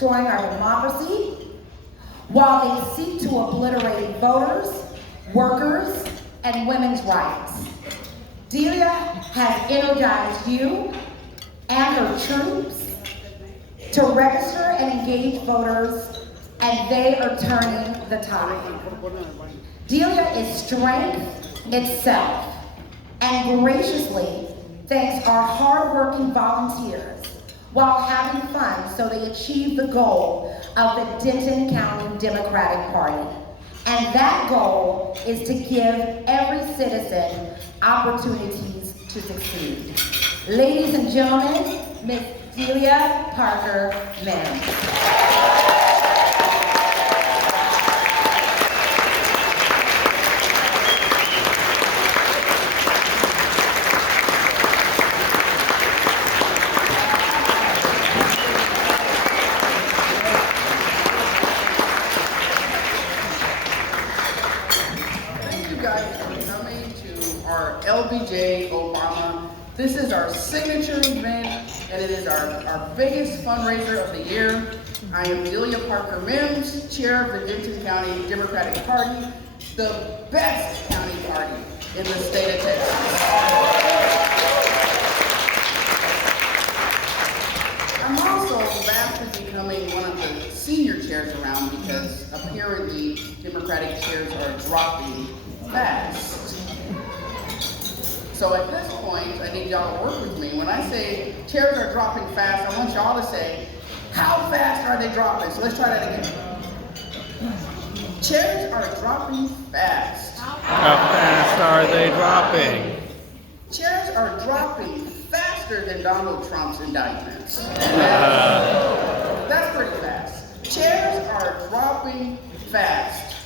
destroying our democracy, while they seek to obliterate voters, workers, and women's rights. Delia has energized you and her troops to register and engage voters, and they are turning the tide. Delia is strength itself, and graciously thanks our hardworking volunteers while having fun so they achieve the goal of the Denton County Democratic Party. And that goal is to give every citizen opportunities to succeed. Ladies and gentlemen, Ms. Delia Parker-Mims. LBJ Obama. This is our signature event, and it is our biggest fundraiser of the year. I am Delia Parker-Mims, Chair of the Denton County Democratic Party, the best county party in the state of Texas. I'm also fast becoming one of the senior chairs around because apparently Democratic chairs are dropping fast. So at this point, I need y'all to work with me. When I say chairs are dropping fast, I want y'all to say, how fast are they dropping? So let's try that again. Chairs are dropping fast. How fast are they dropping? Chairs are dropping faster than Donald Trump's indictments. That's pretty fast. Chairs are dropping fast.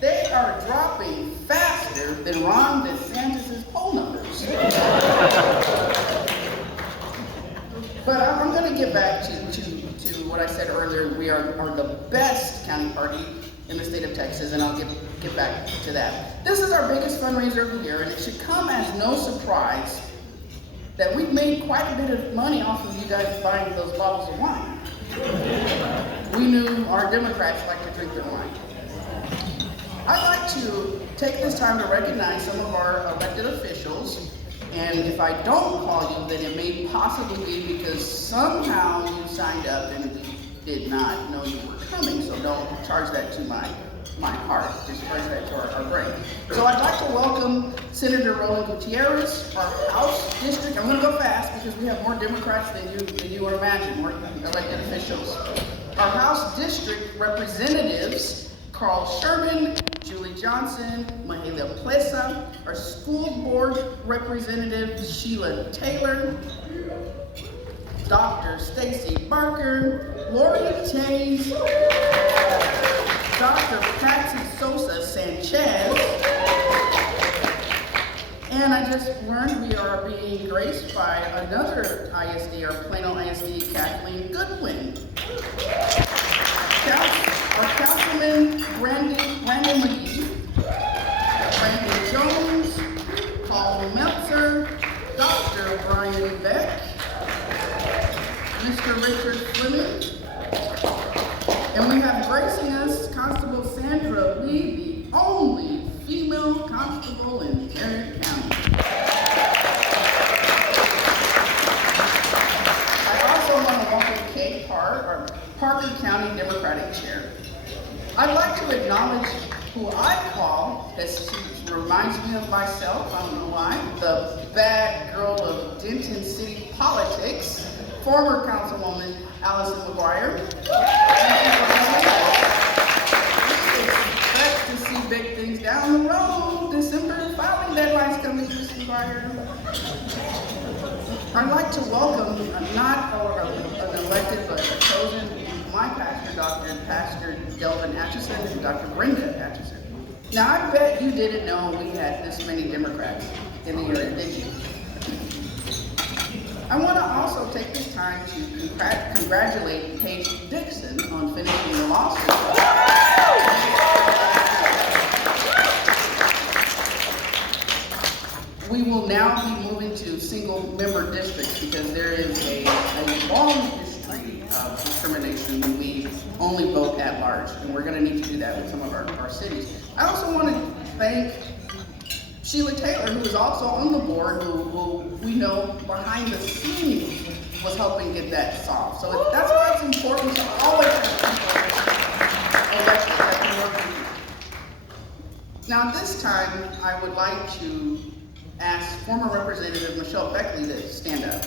They are dropping faster than Ron DeSantis' poll numbers. But I'm going to get back to what I said earlier. We are the best county party in the state of Texas, and I'll get back to that. This is our biggest fundraiser of the year, and it should come as no surprise that we've made quite a bit of money off of you guys buying those bottles of wine. We knew our Democrats like to drink their wine. I'd like to take this time to recognize some of our elected officials, and if I don't call you, then it may possibly be because somehow you signed up and we did not know you were coming, so don't charge that to my heart, just charge that to our brain. So I'd like to welcome Senator Roland Gutierrez, our House District. I'm going to go fast because we have more Democrats than you would imagine, more elected officials. Our House District representatives, Carl Sherman, Julie Johnson, Mahalia Plesa, our school board representative, Sheila Taylor, Dr. Stacy Barker, Lori Tays, Dr. Patsy Sosa Sanchez, and I just learned we are being graced by another ISD, our Plano ISD, Kathleen Goodwin. Our Councilman Brandon McGee, Brandon Jones, Paul Meltzer, Dr. Brian Beck, Mr. Richard Fleming, and we have gracing us Constable Sandra Lee, the only female constable in Tarrant County. I also want to welcome Kate Hart, our Parker County Democratic Chair. I'd like to acknowledge who I call, as she reminds me of myself, I don't know why, the bad girl of Denton City politics, former Councilwoman Allison McGuire. We expect to see big things down the road. December filing deadline's coming, Ms. McGuire. I'd like to welcome, not an elected, but a chosen, my Pastor Delvin Atchison and Dr. Brenda Atchison. Now, I bet you didn't know we had this many Democrats in the area, did you? I want to also take this time to congratulate Paige Dixon on finishing the lawsuit. We will now be moving to single-member districts because there is a long history of discrimination when we only vote at large, and we're going to need to do that with some of our cities. I also want to thank Sheila Taylor, who is also on the board, who we know behind the scenes was helping get that solved. So that's why it's important to always have people elected that can work with you. Now, at this time, I would like to ask former Representative Michelle Beckley to stand up.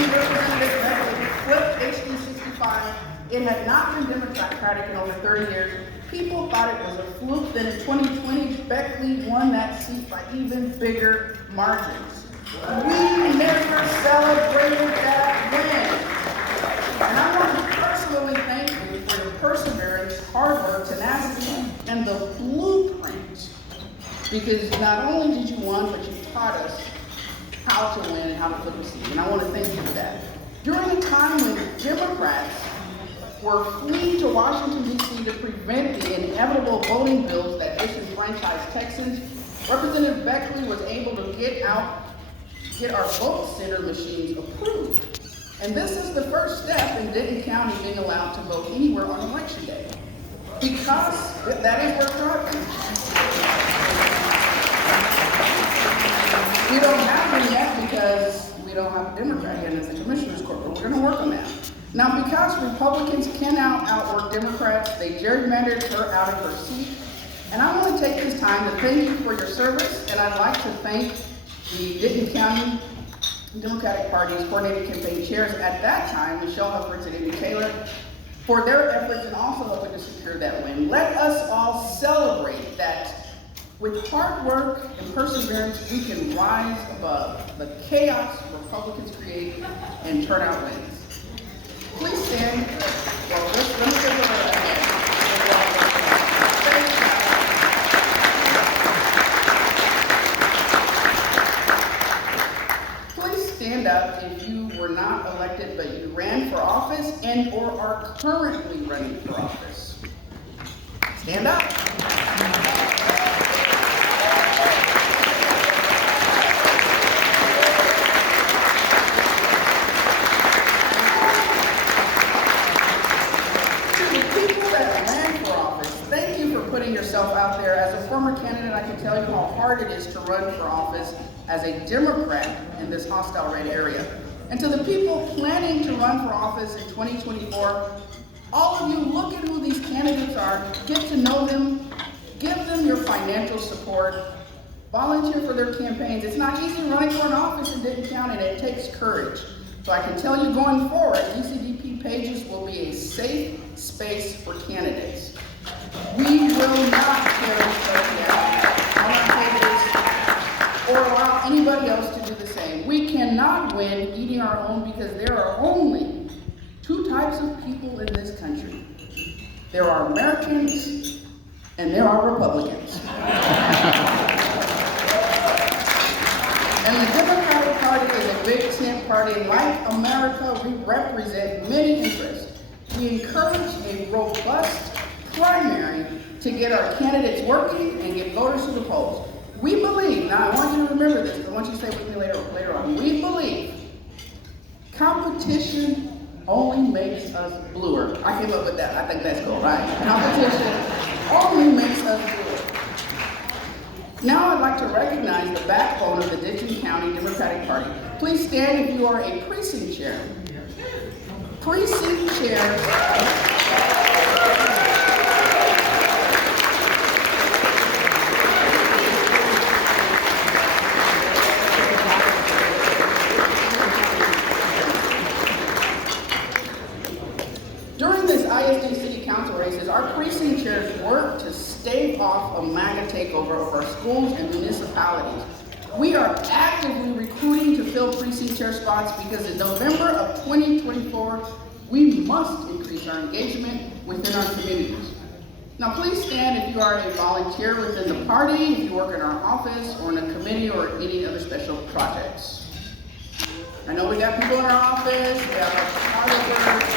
Representative Beckley flipped HB 65. It had not been Democratic in over 30 years. People thought it was a fluke. Then in 2020, Beckley won that seat by even bigger margins. We never celebrated that win. And I want to personally thank you for your perseverance, hard work, tenacity, and the blueprint. Because not only did you win, but you taught us how to win and how to flip a seat. And I want to thank you for that. During a time when Democrats were fleeing to Washington, D.C. to prevent the inevitable voting bills that disenfranchise Texans, Representative Beckley was able to get our vote center machines approved. And this is the first step in Denton County being allowed to vote anywhere on election day. Because that is where it's happening. We don't have them yet because we don't have a Democrat yet as the Commissioner's Court, but we're going to work on that. Now, because Republicans cannot outwork Democrats, they gerrymandered her out of her seat. And I want to take this time to thank you for your service, and I'd like to thank the Denton County Democratic Party's coordinated campaign chairs at that time, Michelle Hufford and Amy Taylor, for their efforts and also helping to secure that win. Let us all celebrate that with hard work and perseverance, we can rise above the chaos Republicans create and turnout wins. Please stand. Well, let me take Please stand up if you were not elected but you ran for office and or are currently running for office. Stand up. Putting yourself out there. As a former candidate, I can tell you how hard it is to run for office as a Democrat in this hostile red area. And to the people planning to run for office in 2024, all of you, look at who these candidates are, get to know them, give them your financial support, volunteer for their campaigns. It's not easy running for an office in Denton County, and it takes courage. So I can tell you going forward, DCDP pages will be a safe space for candidates. We will not carry stuff on our pages or allow anybody else to do the same. We cannot win eating our own because there are only two types of people in this country. There are Americans and there are Republicans. And the Democratic Party is a big tent party. Like America, we represent many interests. We encourage a robust primary to get our candidates working and get voters to the polls. We believe, now I want you to remember this, I want you to say it with me later on. We believe competition only makes us bluer. I came up with that, I think that's cool, right? Competition only makes us bluer. Now I'd like to recognize the backbone of the Denton County Democratic Party. Please stand if you are a precinct chair. Precinct chair. Our precinct chairs work to stave off a MAGA takeover of our schools and municipalities. We are actively recruiting to fill precinct chair spots because in November of 2024, we must increase our engagement within our communities. Now please stand if you are a volunteer within the party, if you work in our office or in a committee or any other special projects. I know we got people in our office, we have our photographers.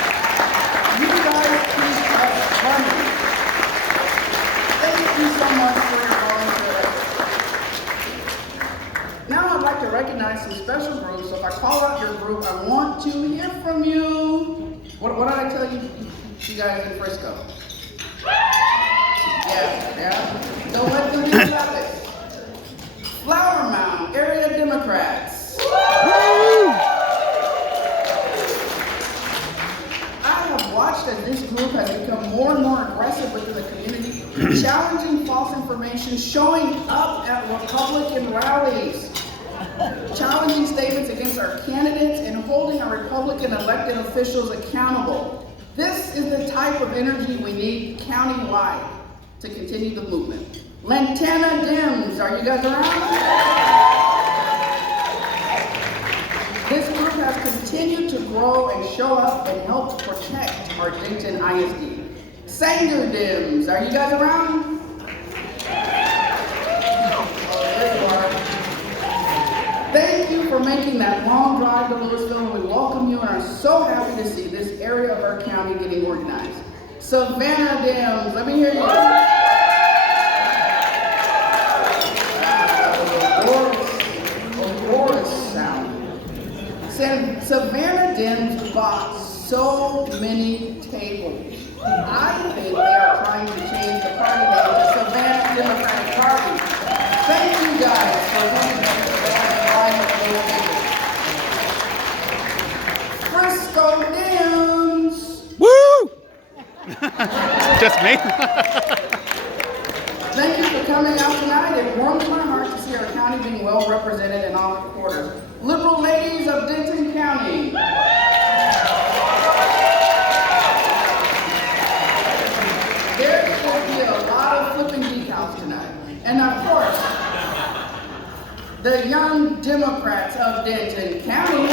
You guys keep us running. Thank you so much for your volunteer efforts. You guys in Frisco? Yeah. Don't let them do that. Flower Mound area Democrats. I have watched as this group has become more and more aggressive within the community, challenging false information, showing up at Republican rallies, challenging statements against our candidates, and holding our Republican elected officials accountable. This is the type of energy we need countywide to continue the movement. Lantana Dems, are you guys around? This group has continued to grow and show up and help protect our Denton ISD. Sanger Dems, are you guys around? Oh, there you are. Thank you for making that long drive to Louisville, and we welcome you and are so happy to see this area of our county getting organized. Savannah Dems, let me hear you. Savannah Dems bought so many tables. I think they are trying to change the party name to Savannah Democratic Party. Thank you guys for coming to Frisco Dems. Woo! Just me? Thank you for coming out tonight. It warms my heart to see our county being well represented in all quarters. Liberal ladies of Denton County. There should be a lot of flipping decals tonight. And of course, the young Democrats of Denton County. We are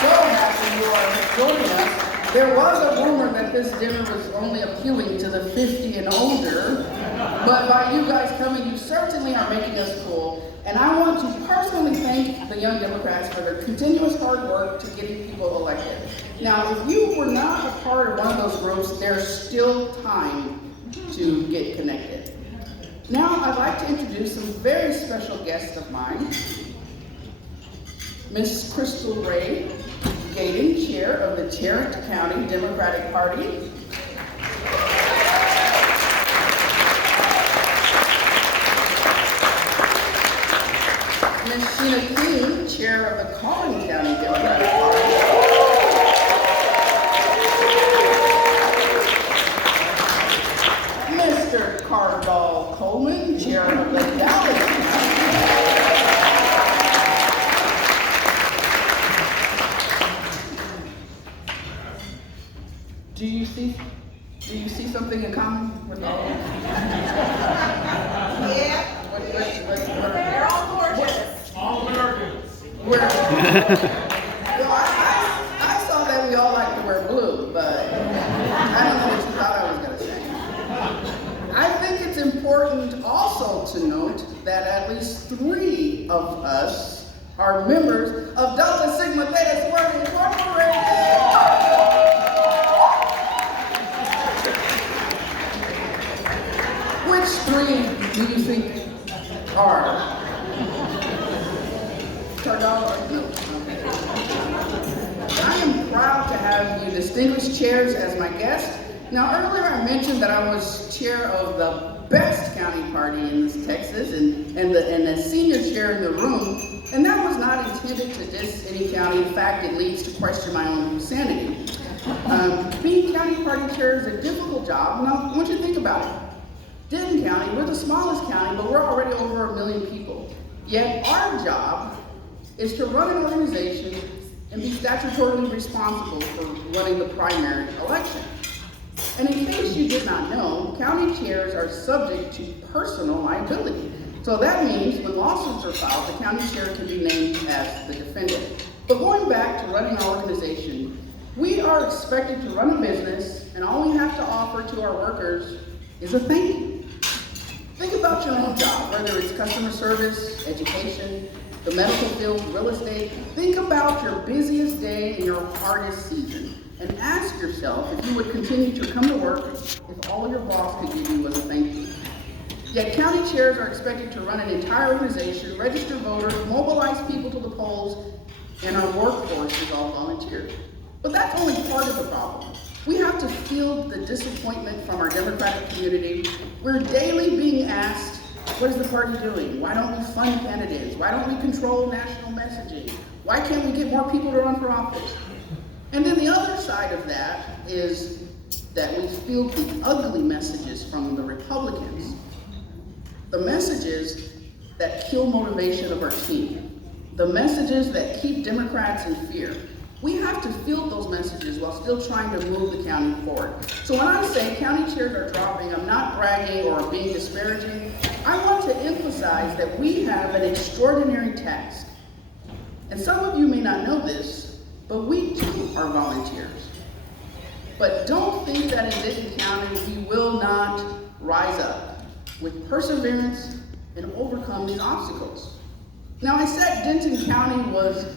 so happy you are joining us. There was a rumor that this dinner was only appealing to the 50 and older, but by you guys coming, you certainly are making us cool. And I want to personally thank the young Democrats for their continuous hard work to getting people elected. Now, if you were not a part of one of those groups, there's still time to get connected. Now, I'd like to introduce some very special guests of mine. Miss Crystal Ray Gaten, Chair of the Denton County Democratic Party. Ms. Sheena King, Chair of the Collin County Democratic Party. Mr. Cardall Coleman, Chair of the Galla County. Do you see something in common with all of them? Yeah. They're all gorgeous. All Americans. Well, I saw that we all like to wear blue, but I don't know what you thought I was going to say. I think it's important also to note that at least 3 of us are members of Delta Sigma Theta Sorority Incorporated. Which 3 do you think are? I am proud to have you distinguished chairs as my guests. Now, earlier I mentioned that I was chair of the best county party in this Texas and the senior chair in the room, and that was not intended to diss any county. In fact, it leads to question my own sanity. Being county party chair is a difficult job. Now, I want you to think about it. Denton County, we're the smallest county, but we're already over 1 million people. Yet our job is to run an organization and be statutorily responsible for running the primary election. And in case you did not know, county chairs are subject to personal liability. So that means when lawsuits are filed, the county chair can be named as the defendant. But going back to running our organization, we are expected to run a business, and all we have to offer to our workers is a thank you. Think about your own job, whether it's customer service, education, the medical field, real estate. Think about your busiest day and your hardest season, and ask yourself if you would continue to come to work if all your boss could give you was a thank you. Yet county chairs are expected to run an entire organization, register voters, mobilize people to the polls, and our workforce is all volunteer. But that's only part of the problem. We have to feel the disappointment from our Democratic community. We're daily being asked, what is the party doing? Why don't we fund candidates? Why don't we control national messaging? Why can't we get more people to run for office? And then the other side of that is that we feel the ugly messages from the Republicans. The messages that kill motivation of our team. The messages that keep Democrats in fear. We have to field those messages while still trying to move the county forward. So when I say county chairs are dropping, I'm not bragging or being disparaging. I want to emphasize that we have an extraordinary task. And some of you may not know this, but we too are volunteers. But don't think that in Denton County we will not rise up with perseverance and overcome these obstacles. Now, I said Denton County was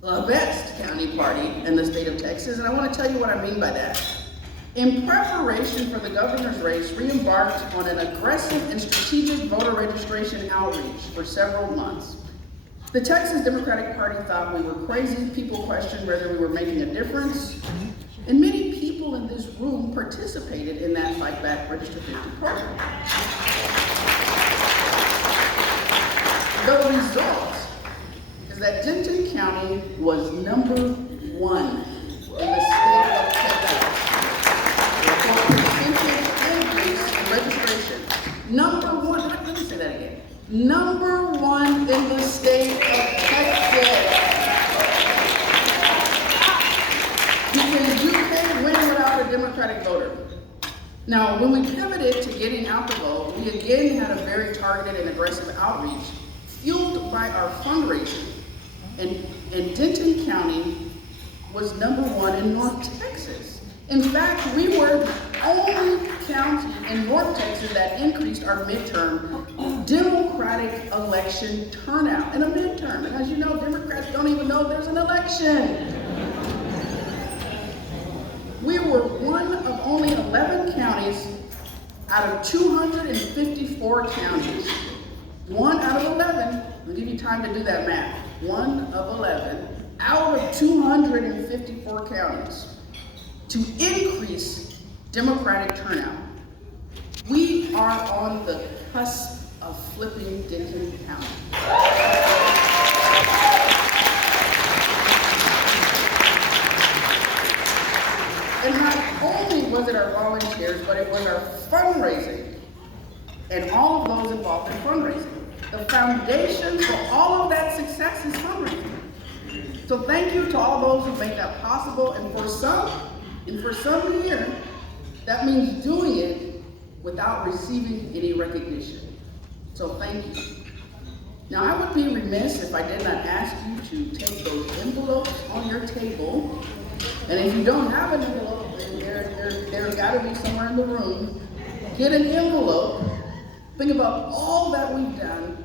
the best county party in the state of Texas, and I want to tell you what I mean by that. In preparation for the governor's race, we embarked on an aggressive and strategic voter registration outreach for several months. The Texas Democratic Party thought we were crazy, people questioned whether we were making a difference, and many people in this room participated in that Fight Back Register 50 program. The result is that Denton County was number 1 in the state of Texas for percentage increase in registration. Number 1, let me say that again. Number 1 in the state of Texas. Because you can't win without a Democratic voter. Now, when we pivoted to getting out the vote, we again had a very targeted and aggressive outreach, fueled by our fundraising. And Denton County was number 1 in North Texas. In fact, we were the only county in North Texas that increased our midterm Democratic election turnout in a midterm. And as you know, Democrats don't even know there's an election. We were one of only 11 counties out of 254 counties. 1 out of 11, I'll give you time to do that math. 1 of 11 out of 254 counties to increase Democratic turnout. We are on the cusp of flipping Denton County. And not only was it our volunteers, but it was our fundraising and all of those involved in fundraising. The foundation for all of that success is fundraising. So thank you to all those who made that possible, and for some here, that means doing it without receiving any recognition. So thank you. Now, I would be remiss if I did not ask you to take those envelopes on your table, and if you don't have an envelope, then there's got to be somewhere in the room. Get an envelope. Think about all that we've done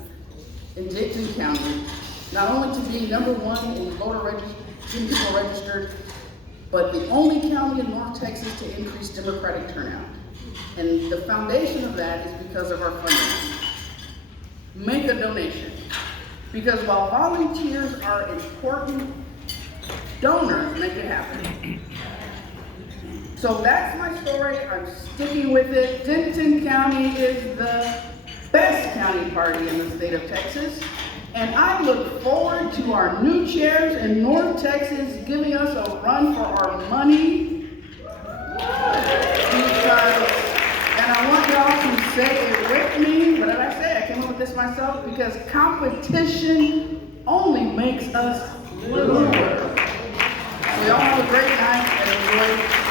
in Denton County, not only to be number 1 in getting people registered, but the only county in North Texas to increase Democratic turnout. And the foundation of that is because of our funding. Make a donation. Because while volunteers are important, donors make it happen. So that's my story. I'm sticking with it. Denton County is the best county party in the state of Texas. And I look forward to our new chairs in North Texas giving us a run for our money. And I want y'all to say it with me. What did I say? I came up with this myself, because competition only makes us littler. So y'all have a great night and enjoy